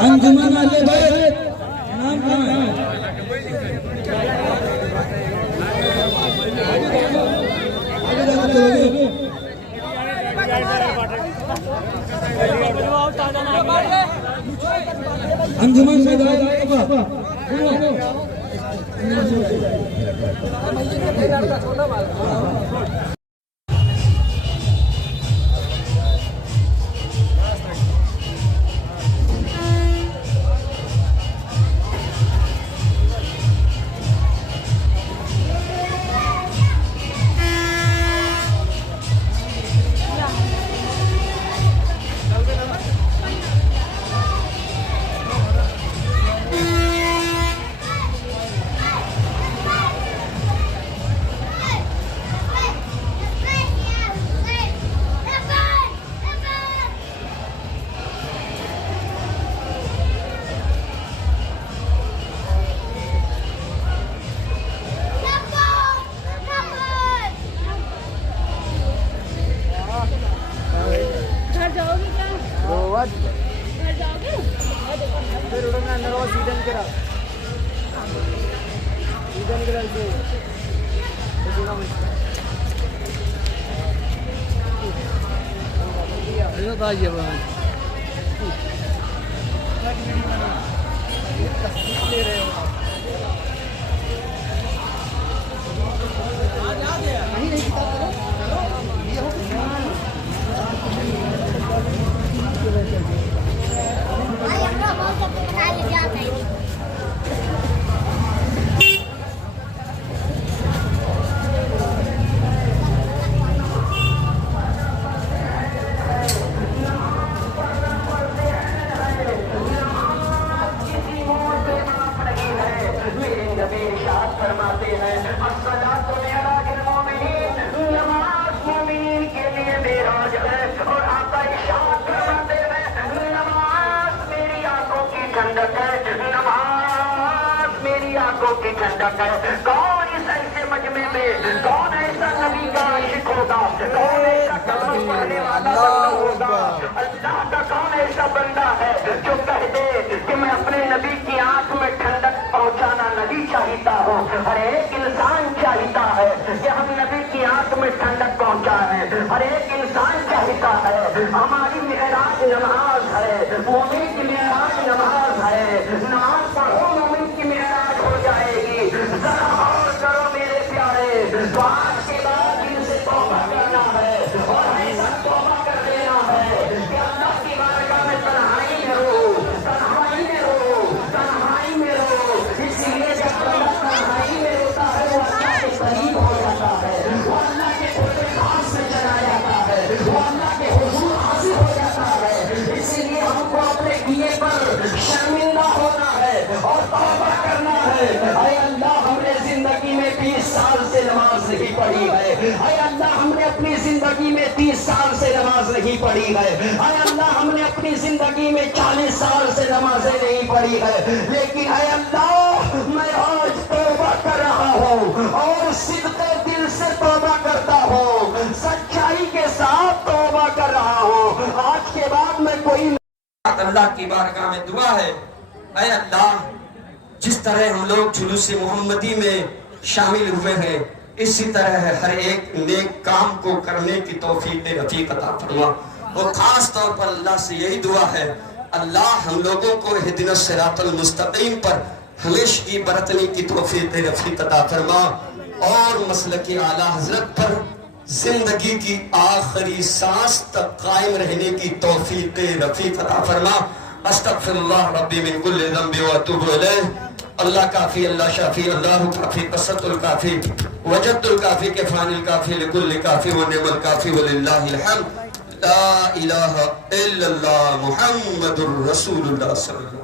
अंजुमन अहले बैत नाम कहाँ है? अंजुमन कौन इस ऐसे मजमे में कौन ऐसा नबी का आशिक होगा, कौन ऐसा कलमा पढ़ने वाला बंदा होगा। अल्लाह का कौन ऐसा बंदा है जो कह दे कि मैं अपने नबी की आंख में ठंडक पहुंचाना नहीं चाहता हूँ। हर एक इंसान चाहता है कि हम नबी की आंख में ठंडक पहुंचाएं। हर एक इंसान चाहता है हमारी मेहराज नमाज है, मोमिन की मेहराज नमाज है। नमाज पढ़ो मोमिन की मेहराज हो जाएगी। जरा और करो मेरे प्यारे, तो आज के बाद इनसे तौबा करना है और ऐसा तौबा कर देना है कि अल्लाह की बारगाह में तन्हाई में रो, तन्हाई में रो, तन्हाई में रो। इसलिए जब बंदा तन्हाई में रोता है वो अल्लाह के करीब हो जाता है, वो अल्लाह के खुले खास में चला जाता है, वो अल्लाह के हुजूर हाजिर हो जाता है। इसलिए हमको अपने किए पर शर्मिंदा होना है और तौबा करना है। अरे अल्लाह हमने जिंदगी में 20 साल से नमाज नहीं पढ़ी है। अरे अल्लाह हमने अपनी जिंदगी में 30 साल से नमाज नहीं पढ़ी है। अरे अल्लाह हमने अपनी जिंदगी में 40 साल से नमाजें नहीं पढ़ी है। लेकिन अरे अल्लाह मैं आज तौबा कर रहा हूँ और सिद्क़े दिल से तौबा करता हूँ, सच्चाई के साथ तौबा कर रहा हूँ। आज के बाद मैं कोई अल्लाह की बारगाह में दुआ है, ऐ अल्लाह जिस तरह हम लोग जुलूस मोहम्मदी में शामिल हुए हैं इसी तरह हर एक नेक काम को करने की तौफीक रफीक अता फरमा। और खास तौर पर अल्लाह से यही दुआ है, अल्लाह हम लोगों को हिदीनस सिरातल मुस्तकीम पर हमेशा की बरतने की तौफीक रफीक अता फरमा और मसलक आला हजरत पर जिंदगी की आखिरी सांस तक कायम रहने की तौफीक रफीक अता फरमा। अस्तगफिरुल्लाह रब्बी मिन कुल्लि ज़ंबि व अतूबु इलैह। अल्लाह काफी, अल्लाह शाफी, अल्लाह काफी, कसरतुल काफी, वजदुल काफी, किफानिल काफी, लिकुल्लि काफी व निअमल काफी व लिल्लाहिल हम्द। ला इलाहा इल्लल्लाह मुहम्मदुर रसूलुल्लाह सल्लल्लाहु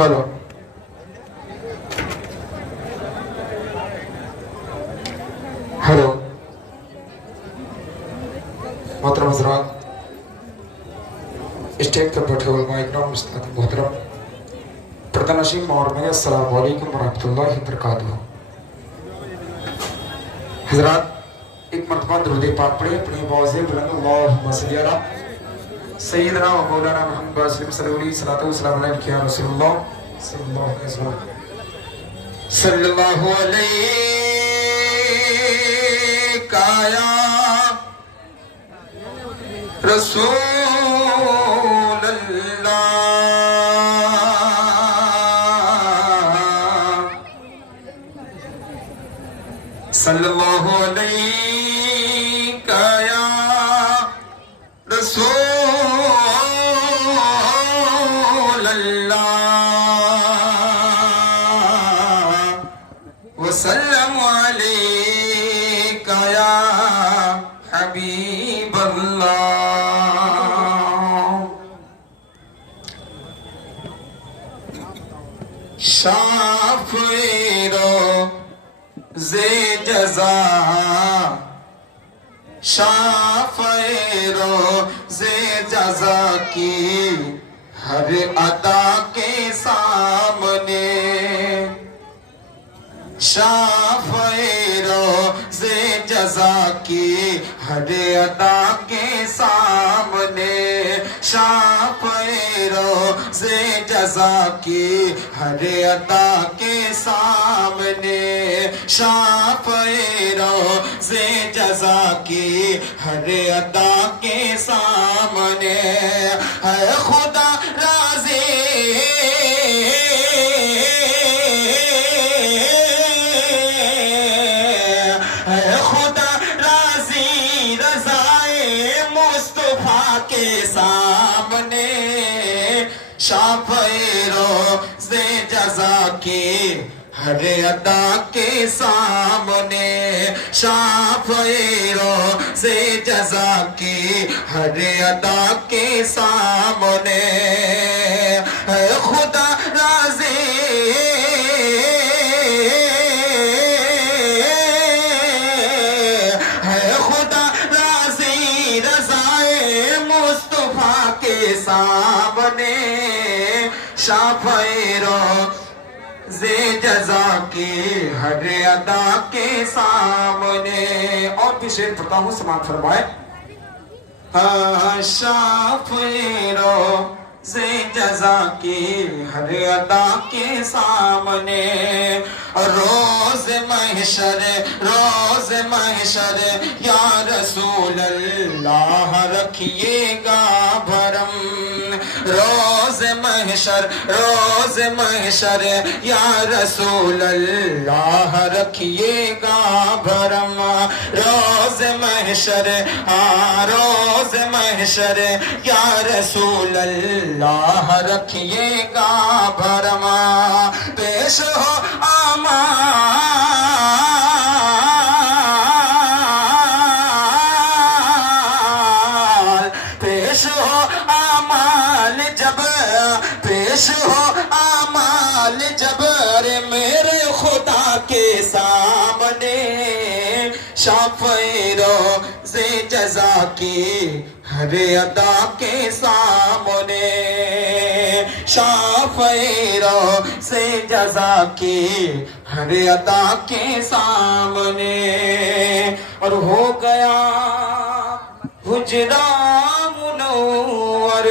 हेलो हेलो मोहतरम हज़रात, स्टेज पर बैठे हुए माइकराम उस्ताद मोहतरम प्रधानशीम और मैं अस्सलाम वालेकुम वरहमतुल्लाहि वबरकातुहू। हज़रात एक मरतबा दुरूद पाक पढ़े अपनी आवाज़ बुलंद, अल्लाहुम्मा सल्ली अला सय्यिदना व मौलाना मुहम्मद सल्लल्लाहु अलैहि वसल्लम या रसूलुल्लाह सल्लल्लाहु अलैहि या रसूलल्लाह सल्लल्लाहु अलैहि या वसल्लम अलैका या हबीबल्लाह। शाफ़िरो ज़े जजा शाफ़े रोज़े जजा की हर अदा के सामने, शाफ़े रोज़े जजा की हर अदा के सामने, शाफ़े रोज़े जजा की हर अदा के सामने, शाफ़े रोज़े जजा की हर अदा के सामने है खुदा राज़ी है, खुदा राज़ी रज़ाए मुस्तफ़ा के सामने, शाफ़े रोज़े जजा की हर अदा के सामने, शाफ़े रोज़े जजा की हर अदा के सामने है खुदा राज़ी है, खुदा राज़ी रज़ाए मुस्तफ़ा के सामने, शाफ़े रोज़े जजा की हर अदा के सामने। और भी शेर पढ़ता हूँ, समाप्त फरमाए। हाँ, शाफ़े रोज़े जजा की हर अदा के सामने, रोज़ महशर रोज़ महशर या रसूल अल्लाह रखिएगा भरम, रोज़ महशर या रसूल अल्लाह रखिएगा भरम, रोज़ महशर हाँ रोज़ महशर या रसूल अल्लाह रखिएगा भरम, पेश हो पेश हो आमाल जब, पेश हो आमाल जब रे मेरे खुदा के सामने, शाफ़े रोज़े जजा की हर अदा के सामने, शाफ़े रोज़े जजा की हर अदा के सामने। और हो गया हुजरा मुनव्वर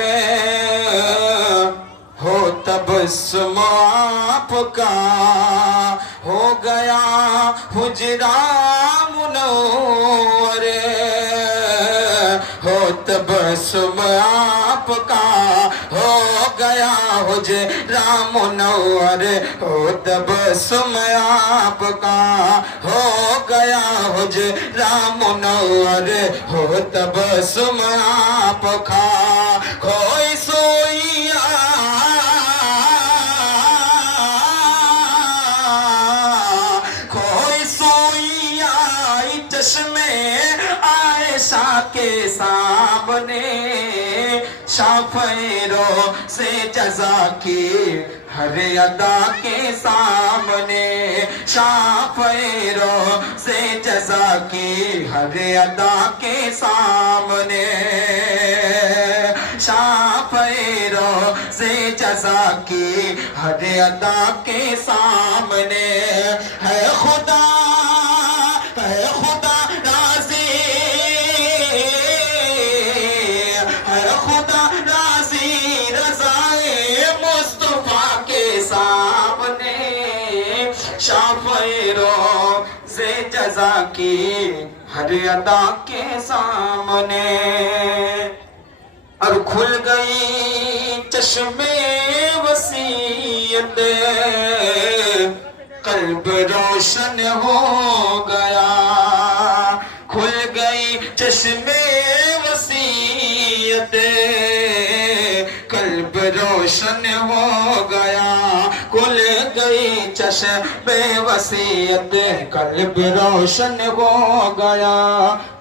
हो तबस्सुम आपका, हो गया हुजरा मुनव्वर हो तबस्सुम आपका, हो गया हुजरा मुनव्वर हो तबस्सुम आपका, हो गया हुजरा मुनव्वर हो तबस्सुम आपका, खोई सोइया खोई सोइया चश्मे आयशा के सामने, शाफ़े रोज़े जजा की हर अदा के सामने, शाफ़े रोज़े जजा की हर अदा के सामने, शाफ़े रोज़े जजा की हर अदा के सामने है खुदा राज़ी है, खुदा राज़ी रज़ाए मुस्तफ़ा के सामने, शाफ़े रोज़े जजा की हर अदा के सामने। और खुल गई चश्मे वसीयत, कल्ब रोशन हो गया, खुल गई चश्मे वसीयत, कल्ब रोशन हो गया, खुल गई चश्मे वसीयत, कल्ब रोशन हो गया,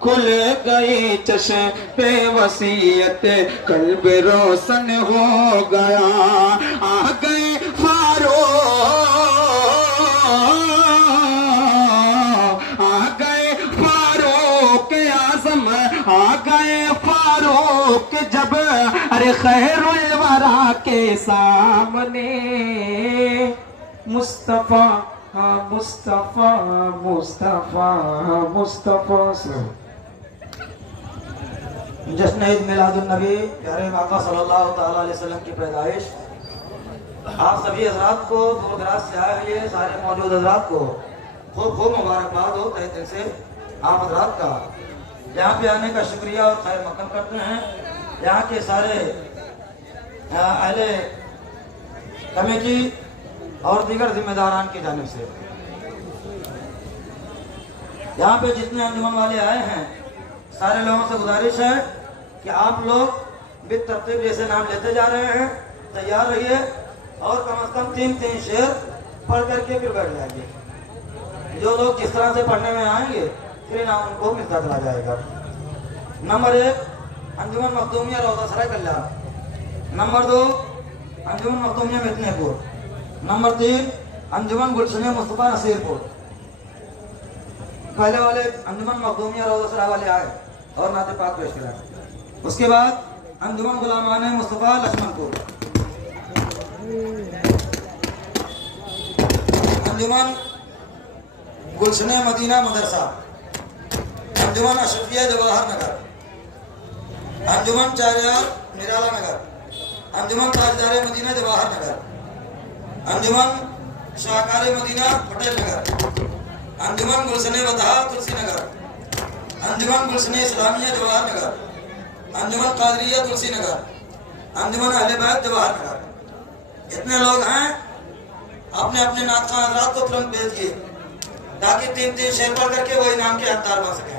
खुल गई चश्मे वसीयत, कल्ब रोशन हो गया, आ गए फारूक आ आ गए फारूक जब अरे खैरुल वरा के सामने। मुस्तफा मुस्तफा मुस्तफा मुस्तफा। जश्न ईद मिलादुन नबी प्यारे आका सल्लल्लाहु ताला अलैहि वसल्लम की पैदाइश आप सभी हजरात को, दूर दराज से आए हुए सारे मौजूद हजरात को खूब खूब मुबारकबाद हो तहे दिल से आप हजरात का। यहाँ पे आने का शुक्रिया और खैर मकदम करते हैं यहाँ के सारे अहले कमेटी और दीगर जिम्मेदारान की जानिब से। यहाँ पे जितने अंजुमन वाले आए हैं सारे लोगों से गुजारिश है कि आप लोग बित तरतीब जैसे नाम लेते जा रहे हैं, तैयार रहिए और कम से कम 3 शेर पढ़ करके फिर बैठ जाएंगे। जो लोग किस तरह से पढ़ने में आएंगे फिर नाम उनको मिलता चला जाएगा। नंबर 1 अंजुमन मखदूमिया रौदासराय कल्याण। नंबर 2 अंजुमन मखदूमिया मिदनीपुर। नंबर 3 अंजुमन गुलशन मुस्तफा नसीरपुर। पहले वाले अंजुमन मखदूमिया रौदासराय वाले आए और नाते पाक पेश कराए। उसके बाद अंजुमन गुलामान मुस्तफा लक्ष्मणपुर। अंजुमन गुलशन मदीना मदरसा। अंजुमन अशरफिया जवाहर नगर। अंजुमन चारियार निराला नगर। अंजुमन ताजदार मदीना जवाहर नगर। अंजुमन शाहकार मदीना पटेल नगर। अंजुमन गुलशन वतहा तुलसी नगर। अंजुमन गुलशन इस्लामिया जवाहर नगर। अंजुमन कादरिया तुलसी नगर। अंजुमन अहले बैत जवाहर नगर। इतने लोग हैं, अपने अपने नात खान हजरात को तुरंत भेजिए ताकि 3 शेर पढ़ करके वो इनाम के हकदार बन सके।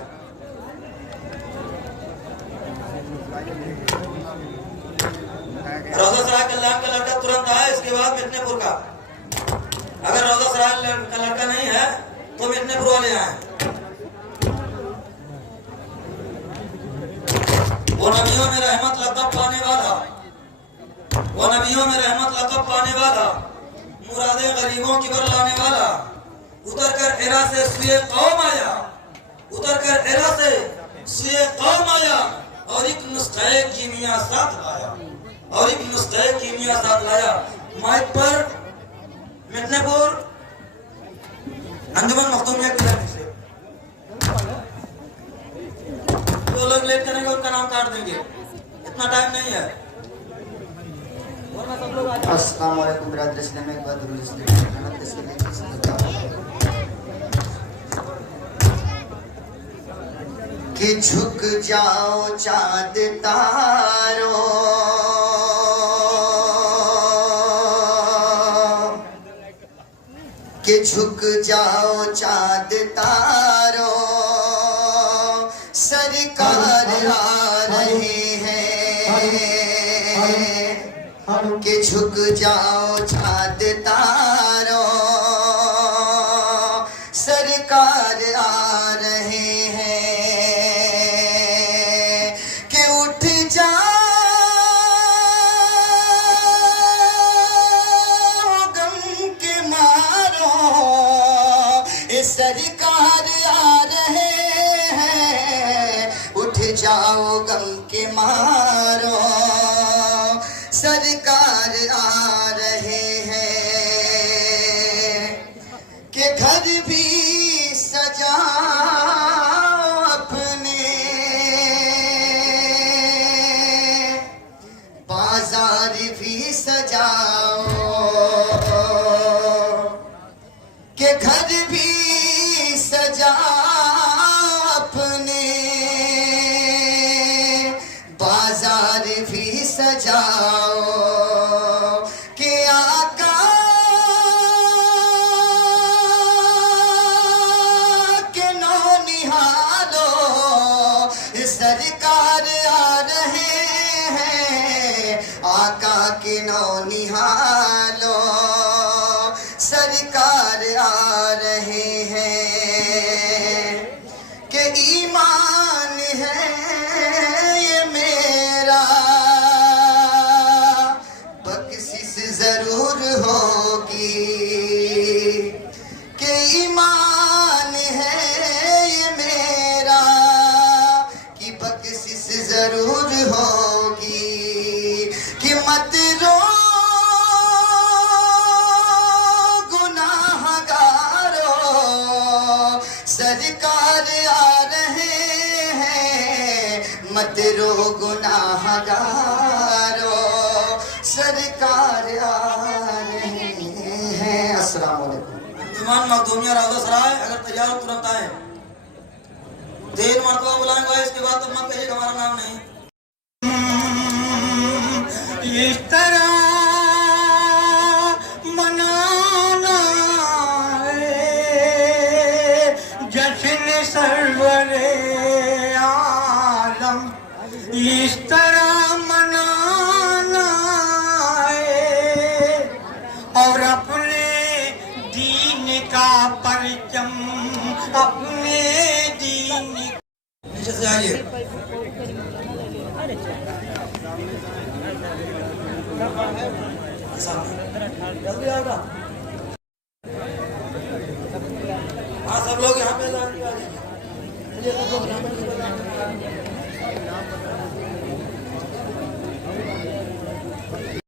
रौदा सराय कल्याण का लड़का तुरंत आए, इसके बाद मिदनीपुर का। अगर रौदा सराय का लड़का नहीं है तो मिदनीपुर वाले आए। वो नबियों में रहमत लक़ब पाने वाला, वो नबियों में रहमत लक़ब पाने वाला, मुरादे गरीबों की बर लाने वाला, उतर कर एरा से सुए कौम आया, उतर कर एरा से सुए कौम आया और एक नुस्खे कीमिया साथ लाया, और एक नुस्खे कीमिया साथ लाया। माइक पर मिदनीपुर अंजुमन मखदूमिया की तरफ से जो लोग लेट करेंगे उनका नाम काट देंगे, इतना टाइम नहीं है। अस्सलाम वालेकुम बिरादर इस्लाम, एक बार दुरूद इस्लाम कि झुक जाओ चांद तारों, कि झुक जाओ चांद तारों, सरकार आ रहे हैं, कि झुक जाओ चांद तारों, सरकार आ रहे हैं, कि उठ जाओ गम के मारो, सरकार आ रहे हैं, उठ जाओ गम के मारो, सरकार आ रहे हैं, कि घर भी सजा आ रहे हैं, मत रो गुनाहगारो, सरकार आ रहे हैं। अस्सलाम वालेकुम। अंजुमन मखदूमिया रौज़ा सराय, अगर तैयार हो तुरंत आए। 3 मरतबा बुलाएंगे, इसके बाद तो मत कहिए हमारा नाम नहीं। इस तरह मनाना है जश्न सरवरे आलम, इस तरह मनाना है और अपने दीन का परचम, अपने दीन। नीचे से आइए। जल्दी आओगा। हाँ, सब लोग यहाँ पे चलिए, सब लोग यहाँ पे।